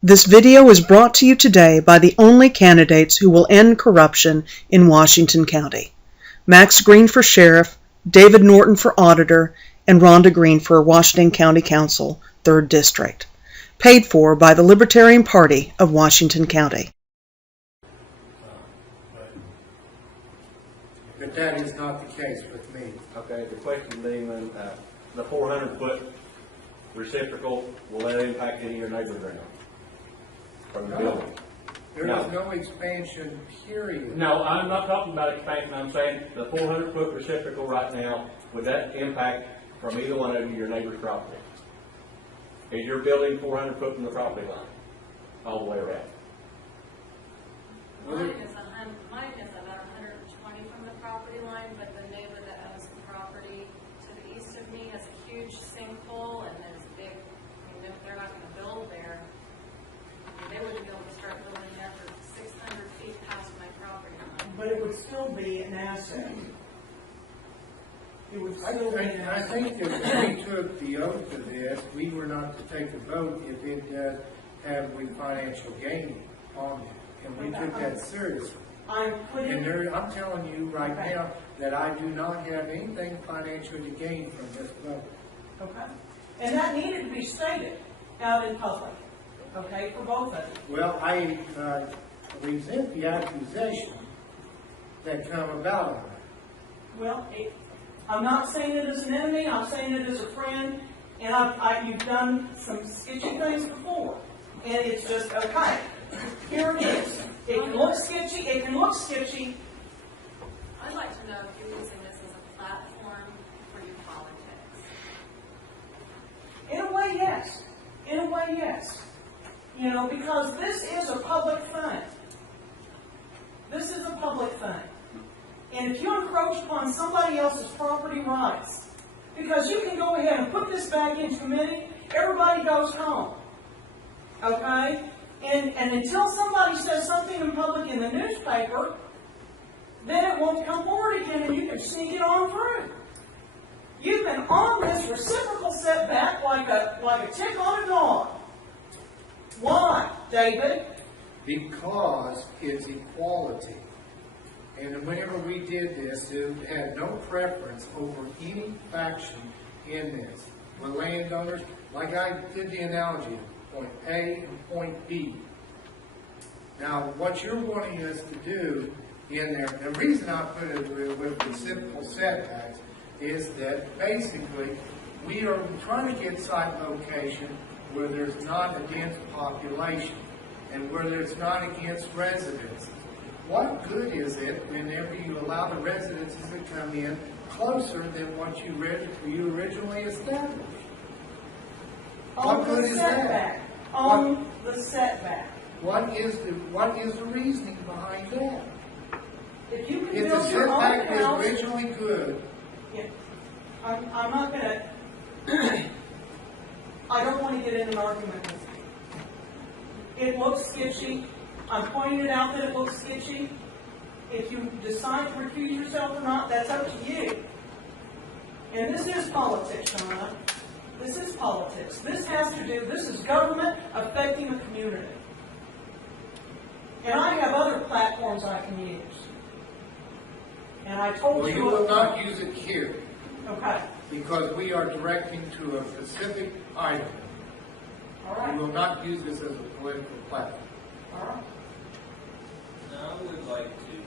This video is brought to you today by the only candidates who will end corruption in Washington County. Max Green for Sheriff, David Norton for Auditor, and Rhonda Green for Washington County Council, 3rd District. Paid for by the Libertarian Party of Washington County. But that is not the case with me. Okay, the question being then, the 400-foot reciprocal, will that impact any of your neighbor ground from the building? There is no expansion, period. No, I'm not talking about expansion. I'm saying the 400-foot reciprocal right now, would that impact from either one of your neighbor's property? Is your building 400 foot from the property line, all the way around? Mine is about 120 from the property line, but the neighbor that owns the property to the east of me has a huge sinkhole, and there's big, they're not going to build there. They wouldn't be able to start building after 600 feet past my property line. But it would still be an asset. It would still be an I asset. think that if we took the oath to this, we were not to take the vote if it does have financial gain on it. And we took that seriously. I'm telling you right now that I do not have anything financial to gain from this vote. Okay. And that needed to be stated out in public. Okay, for both of you. Well, I resent the accusation that come about on it. Well, I'm not saying it as an enemy. I'm saying it as a friend. And you've done some sketchy things before. And it's just, okay, here it is. It can look sketchy. It can look sketchy. I'd like to know if you're using this as a platform for your politics. In a way, yes. In a way, yes. You know, because this is a public thing. This is a public thing. And if you encroach upon somebody else's property rights, because you can go ahead and put this back in committee, everybody goes home. Okay? And until somebody says something in public in the newspaper, then it won't come forward again and you can sneak it on through. You've been on this reciprocal setback like a tick on a dog. Why, David? Because it's equality. And whenever we did this, it had no preference over any faction in this. With landowners, like I did the analogy of point A and point B. Now, what you're wanting us to do in there, the reason I put it with reciprocal setbacks is that basically we are trying to get site location where there's not a dense population and where there's not against residences. What good is it whenever you allow the residences to come in closer than what you originally established? What good is that? On the setback. What is the reasoning behind that? If you can If the build your own setback house, was originally good, yeah, I'm not going to. I don't want to get in an argument with you. It looks sketchy. I'm pointing it out that it looks sketchy. If you decide to recuse yourself or not, that's up to you. And this is politics, Shauna. This is politics. This is government affecting the community. And I have other platforms I can use. And I told well, you... you will not use it here. Okay. Because we are directing to a specific item. All right. We will not use this as a political platform. All right. Now, I would like